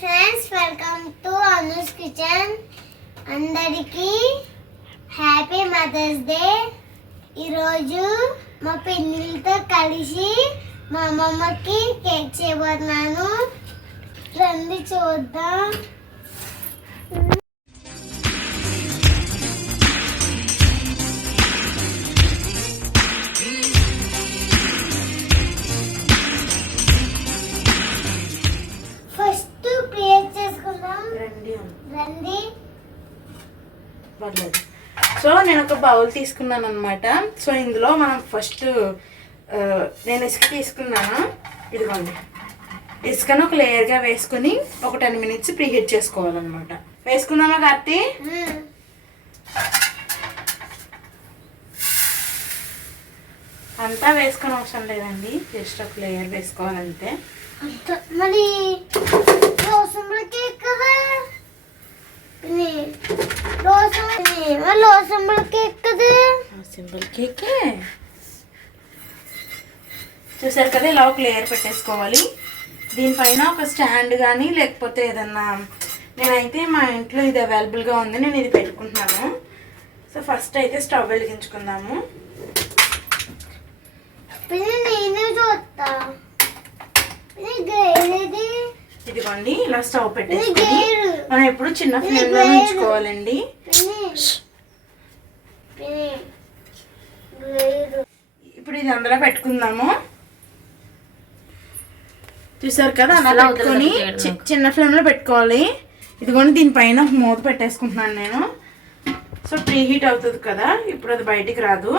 Friends, welcome to Anu's kitchen. అందరికీ happy mother's day. ఈరోజు మా పిన్నులతో కలిసి మా అమ్మమ్మకి కేక్ చేయబోతున్నాను. రండి చూద్దాం. సో నేను ఒక బౌల్ తీసుకున్నాను అనమాట. సో ఇందులో మనం ఫస్ట్ నేను ఇసుక తీసుకున్నాను. ఇదిగోండి, ఇసుకను ఒక లేయర్గా వేసుకొని ఒక 10 minutes ప్రీహీట్ చేసుకోవాలన్నమాట. వేసుకుందామా కార్తీ? అంతా వేసుకొని అవసరం లేదండి, జస్ట్ ఒక లేయర్ వేసుకోవాలంతే. మరి సింపుల్ కేకే చూసారు కదా, ఇలా ఒక లేయర్ పెట్టేసుకోవాలి. దీనిపైన ఒక స్టాండ్ కానీ లేకపోతే ఏదన్నా, నేనైతే మా ఇంట్లో ఇది అవైలబుల్గా ఉంది, నేను ఇది పెట్టుకుంటున్నాను. సో ఫస్ట్ అయితే స్టవ్ వెలిగించుకుందాము. ఇదిగోండి, ఇలా స్టవ్ పెట్టేసుకొని మనం ఎప్పుడు చిన్న ఫ్లేమ్లో ఉంచుకోవాలండి. ఇప్పుడు ఇది అందులో పెట్టుకుందాము. చూసారు కదా, అలా పెట్టుకొని చిన్న ఫ్లేమ్లో పెట్టుకోవాలి. ఇదిగోండి, దీనిపైన మూత పెట్టేసుకుంటున్నాను నేను. సో ప్రీ హీట్ అవుతుంది కదా, ఇప్పుడు అది బయటికి రాదు.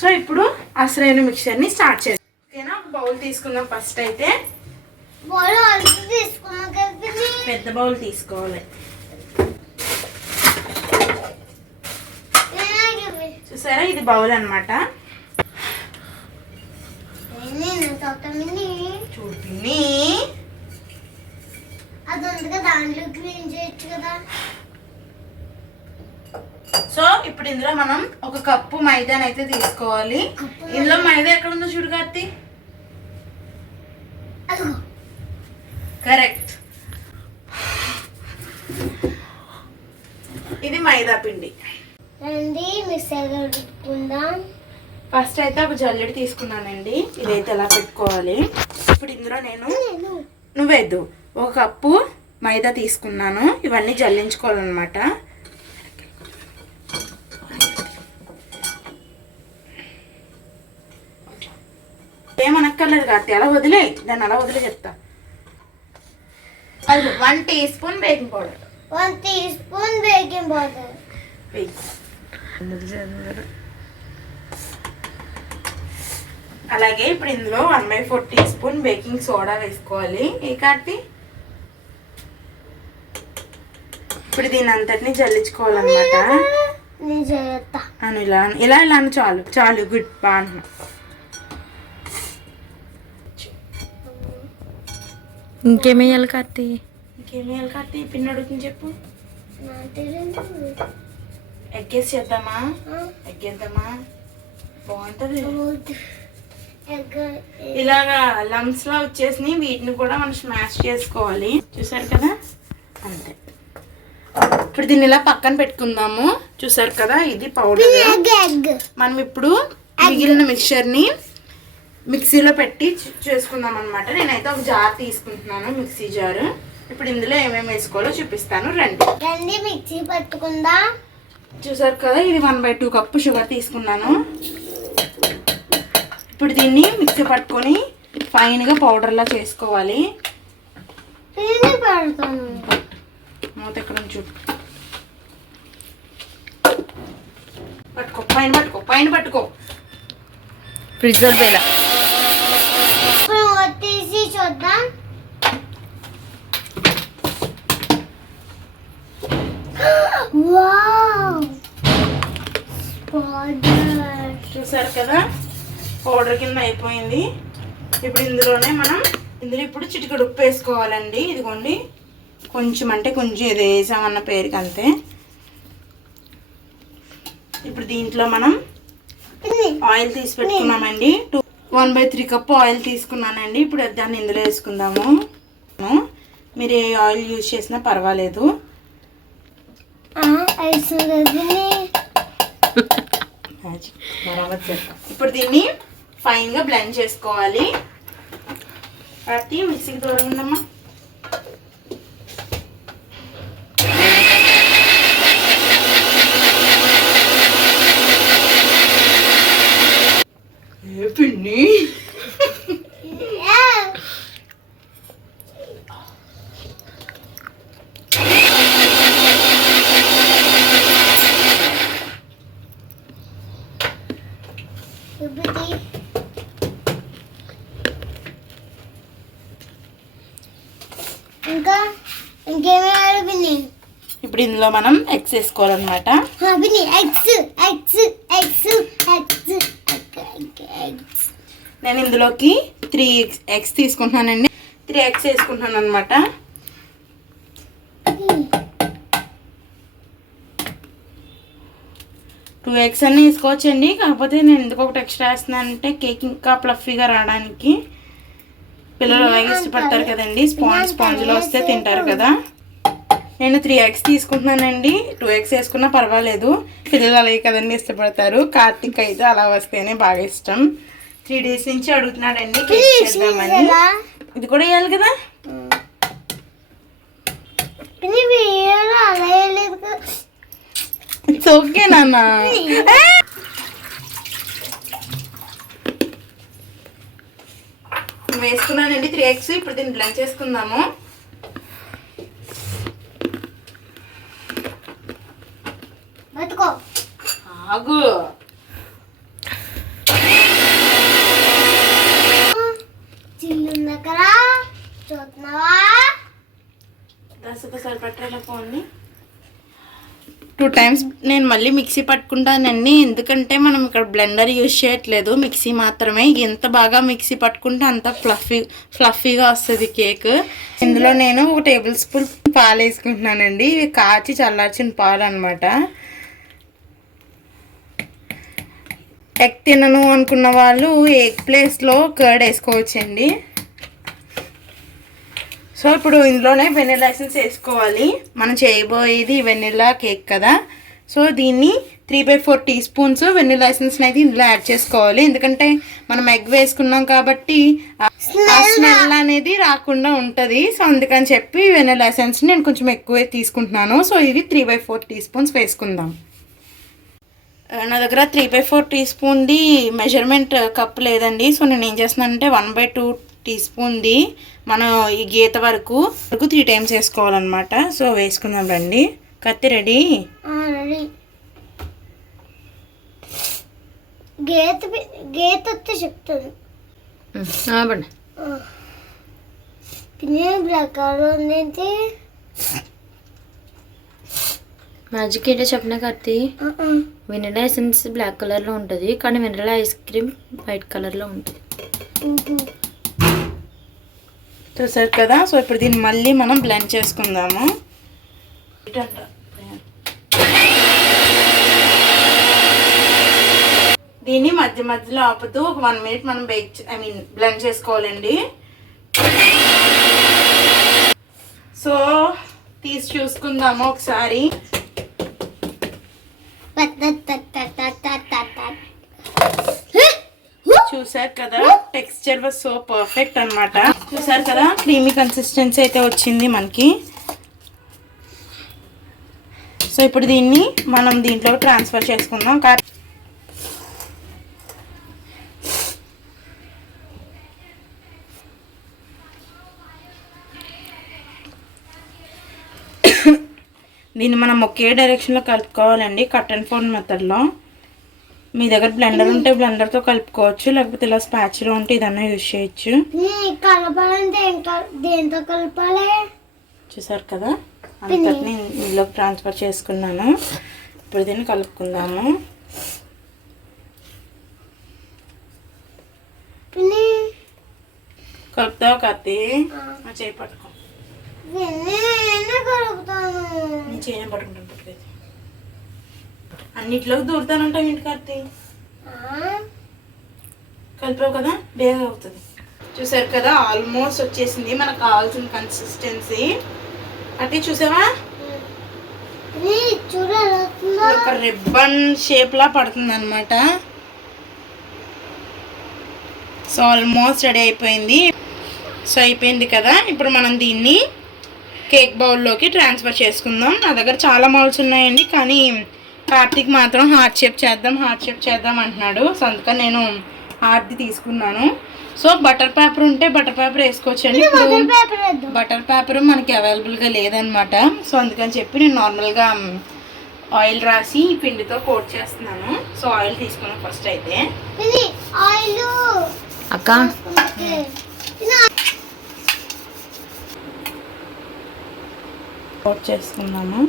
సో ఇప్పుడు అసలైన మిక్చర్ని స్టార్ట్ చేద్దాం. ఓకేనా, ఒక బౌల్ తీసుకుందాం. ఫస్ట్ అయితే పెద్ద బౌల్ తీసుకోవాలి. చూసారా, ఇది బౌల్ అనమాట. చూడండి, సో ఇప్పుడు ఇందులో మనం 1 కప్పు మైదాని అయితే తీసుకోవాలి. ఇందులో మైదా ఎక్కడ ఉందో చూడు కార్తీ. కరెక్ట్, ఇది మైదా పిండి. ఫస్ట్ అయితే ఒక జల్లెడ తీసుకున్నానండి. ఇదైతే ఎలా పెట్టుకోవాలి. ఇప్పుడు ఇందులో నువ్వేద్దు 1 కప్పు మైదా తీసుకున్నాను. ఇవన్నీ జల్లించుకోవాలన్నమాట. ఏమనక్కర్లేదు కార్తీ, అలా వదిలే, దాన్ని అలా వదిలే చెప్తా. 1 teaspoon baking powder. 1 teaspoon baking powder. అలాగే ఇప్పుడు ఇందులో 1/4 teaspoon బేకింగ్ సోడా వేసుకోవాలి. ఏ కార్తీ, ఇప్పుడు దీని అంతటిని జల్లించుకోవాలన్నమాట. ఇలా ఇలా ఇలా చాలు చాలు, గుడ్. బాగా ఇంకేమేయాలి కార్తీ? ఇంకేమేయాలి కార్తీ? పిన్ అడుగుతుంది, చెప్పు. ఎగ్గేసి చేద్దామా? ఎగ్గేద్దామా, బాగుంటుంది. ఇలాగా లంప్స్ లా వచ్చేసి వీటిని కూడా మనం స్మాష్ చేసుకోవాలి. చూసారు కదా, అంతే. ఇప్పుడు దీన్ని ఇలా పక్కన పెట్టుకుందాము. చూసారు కదా, ఇది పౌడర్. మనం ఇప్పుడు మిగిలిన మిక్చర్ని మిక్సీలో పెట్టి చేసుకుందాం అనమాట. నేనైతే ఒక జార్ తీసుకుంటున్నాను, మిక్సీ జారు. ఇప్పుడు ఇందులో ఏమేమి వేసుకోవాలో చూపిస్తాను, రండి. మిక్సీ పట్టుకుందా. చూసారు కదా, ఇది 1/2 కప్పు షుగర్ తీసుకున్నాను. ఇప్పుడు దీన్ని మిక్సీ పట్టుకొని ఫైన్గా పౌడర్లా చేసుకోవాలి. మూత ఎక్కడ చూడు, పట్టుకో, పైన పట్టుకో, పైన పట్టుకో. ఫ్రిడ్జ్ బేలా తీసి చూద్దాం. చూసారు కదా, పౌడర్ కింద అయిపోయింది. ఇప్పుడు ఇందులో ఇప్పుడు చిటికెడు ఉప్పు వేసుకోవాలండి. ఇదిగోండి, కొంచెం అంటే కొంచెం ఇది వేసామన్న పేరుకి అంతే. ఇప్పుడు దీంట్లో మనం ఆయిల్ తీసి పెట్టుకున్నామండి. 1/3 కప్పు ఆయిల్ తీసుకున్నానండి. ఇప్పుడు దాన్ని ఇందులో వేసుకుందాము. మీరు ఏ ఆయిల్ యూజ్ చేసినా పర్వాలేదు. ఇప్పుడు దీన్ని ఫైన్గా బ్లెండ్ చేసుకోవాలి. కార్తీ మిక్సీకి దూరం ఉందమ్మా. ఏ పిన్ని ఇంకా ఇంకేమేయాలి పిన్ని? ఇప్పుడు ఇందులో మనం ఎగ్స్ వేసుకోవాలన్నమాట. పిన్ని eggs eggs eggs eggs eggs. నేను ఇందులోకి 3 ఎగ్స్ తీసుకుంటున్నానండి. 3 ఎగ్స్ వేసుకుంటున్నాను అనమాట. 2 ఎగ్స్ అన్నీ వేసుకోవచ్చండి. కాకపోతే నేను ఎందుకు ఒకటి ఎక్స్ట్రా వేస్తున్నాను అంటే కేక్ ఇంకా ఫ్లఫీగా రావడానికి. పిల్లలు అలాగే ఇష్టపడతారు కదండి, స్పాంజ్లో వస్తే తింటారు కదా. నేను 3 ఎగ్స్ తీసుకుంటున్నానండి. 2 ఎగ్స్ వేసుకున్నా పర్వాలేదు, పిల్లలు అలాగే కదండి ఇష్టపడతారు. కార్తీక్ అయితే అలా వస్తేనే బాగా ఇష్టం. 3 డేస్ నుంచి అడుగుతున్నాడండి కేక్ చేద్దామని. ఇది కూడా వేయాలి కదా. ఇట్స్ ఓకే నాన్న. వేసుకున్నానండి 3 ఎగ్స్. ఇప్పుడు దీన్ని బ్లెండ్ చేసుకుందాము. ఆగు. దశ పట్టాల పోండి. 2 టైమ్స్ నేను మళ్ళీ మిక్సీ పట్టుకుంటానండి. ఎందుకంటే మనం ఇక్కడ బ్లెండర్ యూజ్ చేయట్లేదు, మిక్సీ మాత్రమే. ఎంత బాగా మిక్సీ పట్టుకుంటే అంత ఫ్లఫీగా వస్తుంది కేక్. ఇందులో నేను 1 టేబుల్ స్పూన్ పాలు వేసుకుంటున్నానండి. ఇవి కాచి చల్లార్చిన పాలు అనమాట. ఎగ్ తినను అనుకున్న వాళ్ళు ఎగ్ ప్లేస్లో కర్డ్ వేసుకోవచ్చండి. సో ఇప్పుడు ఇందులోనే వెనిలా ఎసెన్స్ వేసుకోవాలి. మనం చేయబోయేది వెనిలా కేక్ కదా. సో దీన్ని 3/4 టీ స్పూన్స్ వెనిలా ఎసెన్స్ని అయితే ఇందులో యాడ్ చేసుకోవాలి. ఎందుకంటే మనం ఎగ్ వేసుకున్నాం కాబట్టి ఆ స్మెల్ అనేది రాకుండా ఉంటుంది. సో అందుకని చెప్పి వెనిలా ఎసెన్స్ని నేను కొంచెం ఎక్కువ తీసుకుంటున్నాను. సో ఇది 3/4 టీ స్పూన్స్ వేసుకుందాం. నా దగ్గర 3/4 టీ స్పూన్ది మెజర్మెంట్ కప్ లేదండి. సో నేను ఏం చేస్తున్నానంటే 1/2 టీ స్పూన్ది మనం ఈ గీత వరకు 3 టైమ్స్ వేసుకోవాలన్నమాట. సో వేసుకుందాం రండి. కత్తి రెడీ. గీత వస్తే చెప్తాను. బ్లాక్ కలర్ ఉంది. మ్యాజిక్ ఏంటో చెప్పిన కార్తీ. వెనిలా ఎసెన్స్ బ్లాక్ కలర్లో ఉంటుంది, కానీ వెనిలా ఐస్ క్రీమ్ వైట్ కలర్లో ఉంటుంది. చూసారు కదా. సో ఇప్పుడు దీన్ని మళ్ళీ మనం బ్లెండ్ చేసుకుందాము. దీన్ని మధ్య మధ్యలో ఆపుతూ ఒక 1 మినిట్ మనం బ్లెండ్ చేసుకోవాలండి. సో తీసి చూసుకుందాము ఒకసారి. చూసారు కదా, టెక్స్చర్ వాజ్ సో పర్ఫెక్ట్ అన్నమాట. చూసారు కదా, క్రీమీ కన్సిస్టెన్సీ అయితే వచ్చింది మనకి. సో ఇప్పుడు దీన్ని మనం దీంట్లో ట్రాన్స్ఫర్ చేసుకుందాం. దీన్ని మనం ఒకే డైరెక్షన్లో కలుపుకోవాలండి, కట్ అండ్ ఫోల్డ్ మెథడ్లో. మీ దగ్గర బ్లెండర్ ఉంటే బ్లెండర్తో కలుపుకోవచ్చు, లేకపోతే ఇలా స్పాచ్లో ఉంటే ఇదన్నా యూజ్ చేయొచ్చు. కలపాలంటే దేంతో కలపాలి? చూసారు కదా, అంతటిని ఇందులోకి ట్రాన్స్ఫర్ చేసుకున్నాను. ఇప్పుడు దీన్ని కలుపుకుందాము. కలుపుతావు కత్తి, చేయి పట్టుకో. నేను చేయని పట్టుకుంటాను. పట్టుకైతే అన్నిట్లోకి దూరుతానంటావు ఏంటి కార్తీ? కలిపావు కదా, బేగా అవుతుంది. చూసారు కదా ఆల్మోస్ట్ వచ్చేసింది మనకు కావాల్సిన కన్సిస్టెన్సీ. అది చూసావా ఒక రిబ్బన్ షేప్ లా పడుతుంది అనమాట. సో ఆల్మోస్ట్ రెడీ అయిపోయింది. సో అయిపోయింది కదా, ఇప్పుడు మనం దీన్ని కేక్ బౌల్లోకి ట్రాన్స్ఫర్ చేసుకుందాం. నా దగ్గర చాలా మౌల్స్ ఉన్నాయండి, కానీ కార్తీక్ మాత్రం హార్ట్ షేప్ చేద్దాం అంటున్నాడు. సో అందుకని నేను హార్ట్ది తీసుకున్నాను. సో బటర్ పేపర్ ఉంటే బటర్ పేపర్ వేసుకోవచ్చండి. ఇప్పుడు బటర్ పేపర్ మనకి అవైలబుల్గా లేదనమాట. సో అందుకని చెప్పి నేను నార్మల్గా ఆయిల్ రాసి పిండితో కోట్ చేస్తున్నాను. సో ఆయిల్ తీసుకున్నాను ఫస్ట్ అయితే. అక్క కోట్ చేసుకున్నాము.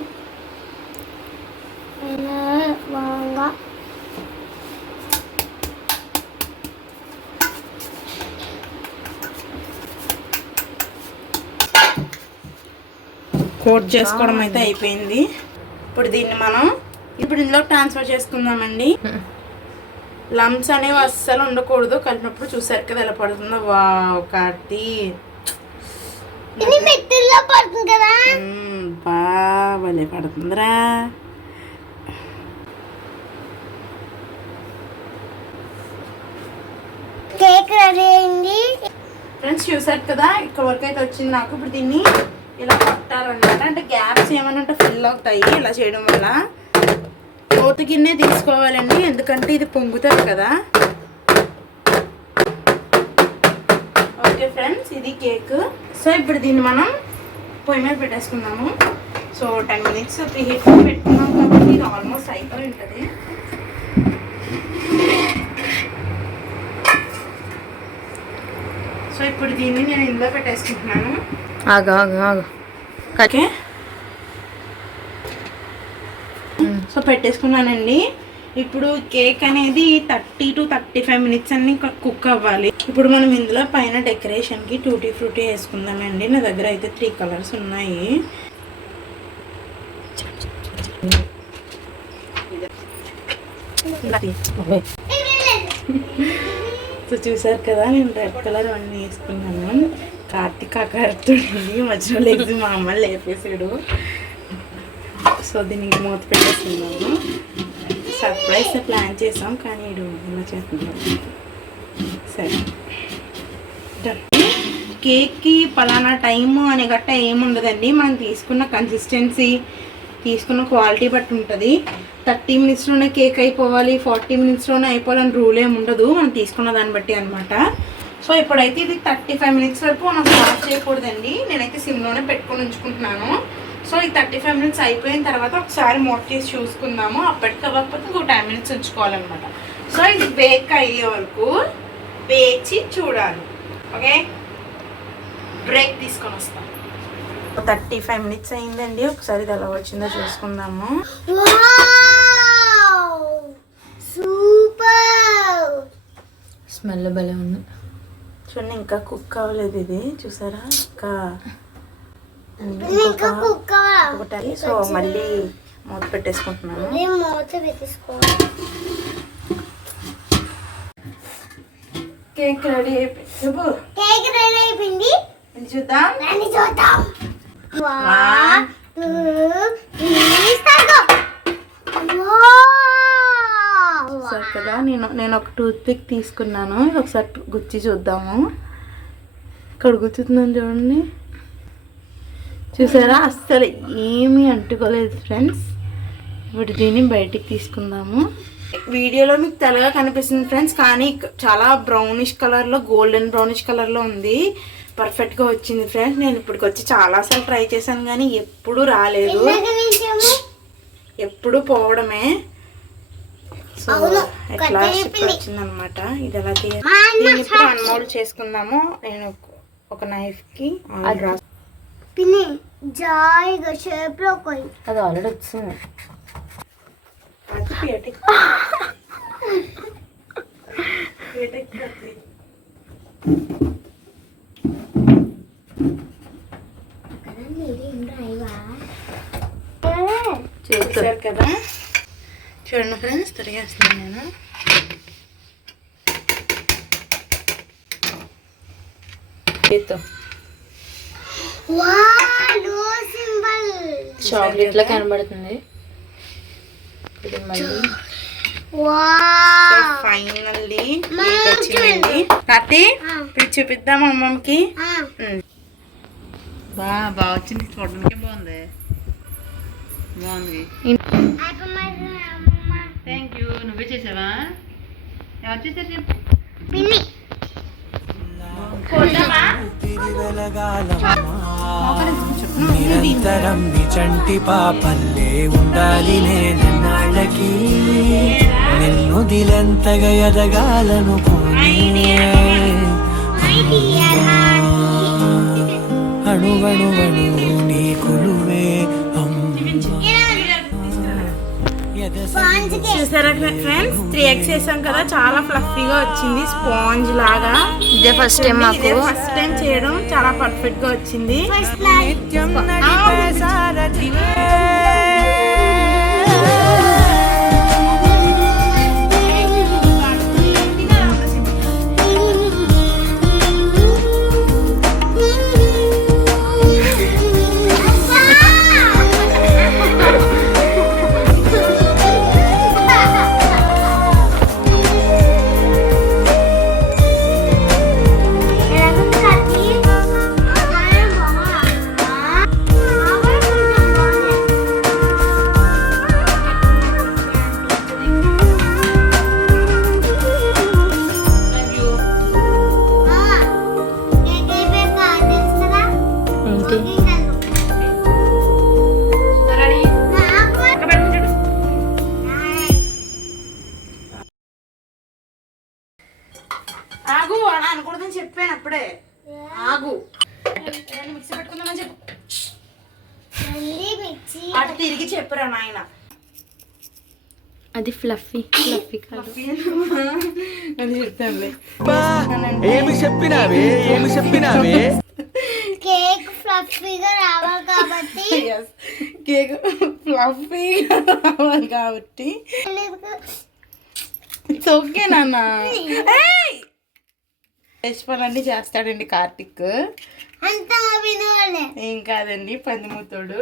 కోట్ చేసుకోవడం అయితే అయిపోయింది. ఇప్పుడు దీన్ని మనం ఇందులో ట్రాన్స్ఫర్ చేసుకుందామండి. లమ్స్ అనేవి అస్సలు ఉండకూడదు. కలిపినప్పుడు చూసారు కదా ఎలా పడుతుందో. వావ్ కార్తీ భలే పడుతుందిరా. కేక్ రెడీ అయింది ఫ్రెండ్స్. చూసారు కదా ఇక్కడ వరకు అయితే వచ్చింది నాకు. ఇప్పుడు దీన్ని ఇలా పట్టాలన్నమాట. అంటే గ్యాప్స్ ఏమైనా ఉంటే ఫిల్ అవుతాయి ఇలా చేయడం వల్ల. లోతు గిన్నె తీసుకోవాలండి, ఎందుకంటే ఇది పొంగుతుంది కదా. ఓకే ఫ్రెండ్స్, ఇది కేక్. సో ఇప్పుడు దీన్ని మనం పొయ్యి మీద పెట్టేసుకుందాము. సో 10 minutes ప్రీ హీట్ పెట్టుకున్నాం కాబట్టి ఇది ఆల్మోస్ట్ అయిపోయి ఉంటుంది. సో ఇప్పుడు దీన్ని నేను ఇందులో పెట్టేసుకుంటున్నాను. ఓకే సో పెట్టేసుకున్నానండి. ఇప్పుడు కేక్ అనేది 30 to 35 minutes అన్ని కుక్ అవ్వాలి. ఇప్పుడు మనం ఇందులో పైన డెకరేషన్కి టూటీ ఫ్రూటీ వేసుకుందామండి. నా దగ్గర అయితే 3 కలర్స్ ఉన్నాయి. సో చూసారు కదా నేను రెడ్ కలర్ అన్నీ వేసుకున్నాను. కార్తీక్ కాకడుతుంది మధ్యలో లెగ్స్ మా అమ్మ లేపేసాడు. సో దీనికి మూత పెట్టేస్తున్నాము. సర్ప్రైజ్ ప్లాన్ చేసాం, కానీ ఇడు ఇలా చేస్తున్నాము. సరే, కేక్కి పలానా టైము అనే గట్ట ఏముండదండి. మనం తీసుకున్న కన్సిస్టెన్సీ, తీసుకున్న క్వాలిటీ బట్టి ఉంటుంది. 30 minutesలోనే కేక్ అయిపోవాలి, 40 minutesలోనే అయిపోవాలని రూల్ ఏమి ఉండదు. మనం తీసుకున్న దాన్ని బట్టి అనమాట. సో ఇప్పుడైతే ఇది 35 minutes వరకు మనం స్టార్ట్ చేయకూడదండి. నేనైతే సిమ్లోనే పెట్టుకొని ఉంచుకుంటున్నాను. సో ఈ 35 minutes అయిపోయిన తర్వాత ఒకసారి మూత తీసి చూసుకుందాము. అప్పటికి అవ్వకపోతే ఇంకో 10 minutes ఉంచుకోవాలన్నమాట. సో ఇది బేక్ అయ్యే వరకు వేచి చూడాలి. ఓకే, బ్రేక్ తీసుకొని వస్తాం. 35 minutes అయిందండి. ఒకసారి ఇది ఎలా వచ్చిందో చూసుకుందాము. సూపర్ స్మెల్ భలే ఉంది. చూడండి, ఇంకా కుక్ అవ్వలేదు ఇది. చూసారా, ఇంకా ఒకటి. సో మళ్ళీ మూత పెట్టేసుకుంటున్నాను. కేక్ రెడీ అయిపోయింది. చూద్దాం. కదా నేను ఒక టూత్ పిక్ తీసుకున్నాను. ఒకసారి గుచ్చి చూద్దాము. ఇక్కడ గుచ్చుతుందని చూడండి. చూసారా, అస్సలు ఏమీ అంటుకోలేదు ఫ్రెండ్స్. ఇప్పుడు దీన్ని బయటికి తీసుకుందాము. వీడియోలో మీకు తెల్లగా కనిపిస్తుంది ఫ్రెండ్స్, కానీ చాలా బ్రౌనిష్ కలర్లో, గోల్డెన్ బ్రౌనిష్ కలర్లో ఉంది. పర్ఫెక్ట్గా వచ్చింది ఫ్రెండ్స్. నేను ఇప్పటికి వచ్చి చాలాసార్లు ట్రై చేశాను, కానీ ఎప్పుడు రాలేదు, ఎప్పుడు పోవడమే. సో ఎట్లా వచ్చిందనమాట. ఇది ఎలా తీయాలి, నేను ఇప్పుడు అన్మోల్డ్ చేసుకుందాము. నేను ఒక నైఫ్కి జాయిగా షేప్ లో అది ఆల్రెడీ వచ్చింది. చూసారు కదా, చూడండి ఫ్రెండ్స్, తిరిగేస్తాను నేను. వావ్ సింబల్ చాక్లెట్ లా కనబడుతుంది. ఇది మళ్ళీ వావ్ ఫైనల్లీ వచ్చిందండి. రాత్రి ఇప్పుడు చూపిద్దాం అమ్మమ్మకి. బాగా వచ్చింది, చూడడానికి బాగుంది. Thank you. నువ్వే చేసావా? ఎవరు చేశారు చెప్పు. పిన్ని నిరంతరం చంటి పాపల్లే ఉండాలి నేనన్నాళ్ళకి, నిన్ను దిలంతగా ఎదగాలను అణువణువణు నీ కొలువే చూసారా ఫ్రెండ్స్, 3x చేసాం కదా, చాలా ఫ్లఫీగా వచ్చింది, స్పాంజ్ లాగా. ఇదే ఫస్ట్ టైం మాకు. ఇదే ఫస్ట్ టైం చేయడం, చాలా పర్ఫెక్ట్ గా వచ్చింది. నిత్యం నడిపే సారథివే. ఆగు అలా అనకూడదని చెప్పాను అప్పుడే. ఆగు, మిక్సీ పెట్టుకుందామని చెప్పు. అటు తిరిగి చెప్పురా నాయన. అది ఫ్లఫీ కాదు. అది చెప్తానులే. ఏమి చెప్పినావే కేక్ ఫ్లఫీగా రావాలి కాబట్టి కేక్ ఫ్లఫీగా రావాలి కాబట్టి ఇట్స్ ఓకే నాన్న. టేస్ట్ పనులన్నీ చేస్తాడండి కార్తిక్. అంత మా పిన్ని వాళ్ళే. ఏం కాదండి, పందిమూతోడు.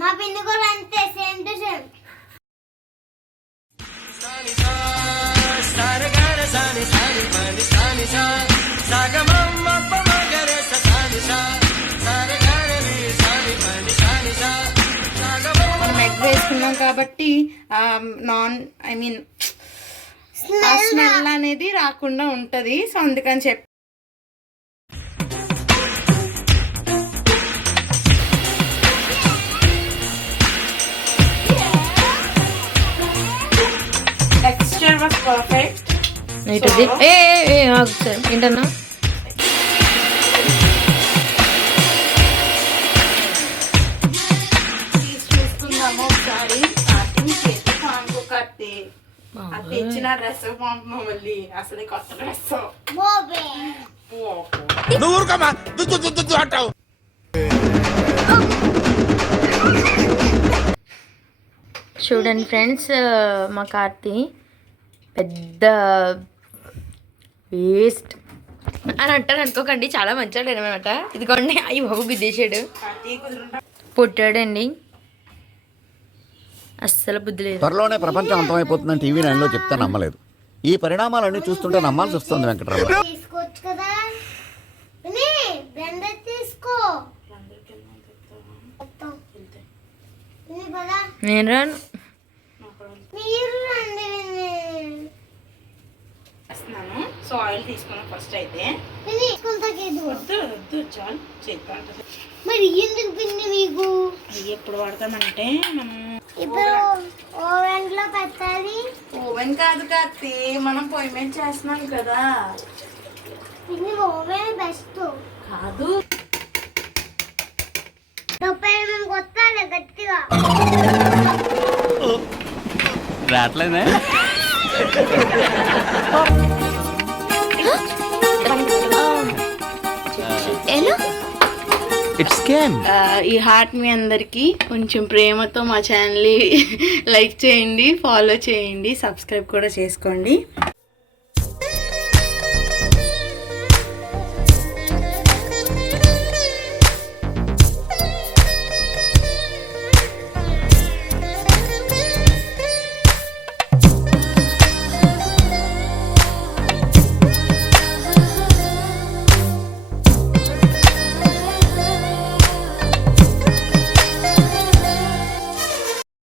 మా పిన్ని కూడా అంతే, సేమ్ టు సేమ్. మనం ఎగ్ వేసుకున్నాం కాబట్టి ఆ స్మెల్ అనేది రాకుండా ఉంటది. సో అందుకని చెప్పి టెక్స్చర్ వాస్ పర్ఫెక్ట్. ఏంటది? ఏంటన్నా? చూసుకుందాము ఒకసారి. కత్తి అది ఇచ్చిన డ్రెస్ పంప మళ్ళీ అసలు కొత్త డ్రెస్. బోబే చూడండి ఫ్రెండ్స్, మా కార్తీ పెద్ద వేస్ట్ అని అంటారు అనుకోకండి, చాలా మంచివాడు అనమాట. ఇదిగోండి, అయ్యి బాబు గుద్దేశాడు, పుట్టాడండి. అస్సలు బుద్ధి లేదు. త్వరలోనే ప్రపంచం అంతమైపోతుందని టీవీ 9లో చెప్తే నమ్మలేదు. ఈ పరిణామాలన్నీ చూస్తుంటే నమ్మాల్సి వస్తుంది వెంకటరావు. తీసుకోవచ్చు కదా, బ్లెండర్ తీసుకో. నేను రాను. మీరు రండి. సో ఆయిల్ తీసుకున్నాం ఫస్ట్ అయితే. వద్దు చాలు చేద్దాం. మరి ఎందుకు పిన్ని మీకు ఎప్పుడు వాడతామంటే మనం ఇప్పుడు ఓవెన్ లో పెట్టాలి. ఓవెన్ కాదు కత్తి, మనం పొయ్యి మీద చేస్తున్నాం కదా. పిన్ని ఓవెన్ బెస్ట్ కాదు. మేము కొట్టాలి గట్టిగా. రాట్లేదా? ఈ హార్ట్ మీ అందరికి కొంచెం ప్రేమతో మా ఛానల్ లైక్ చేయండి, ఫాలో చేయండి, సబ్స్క్రైబ్ కూడా చేసుకోండి.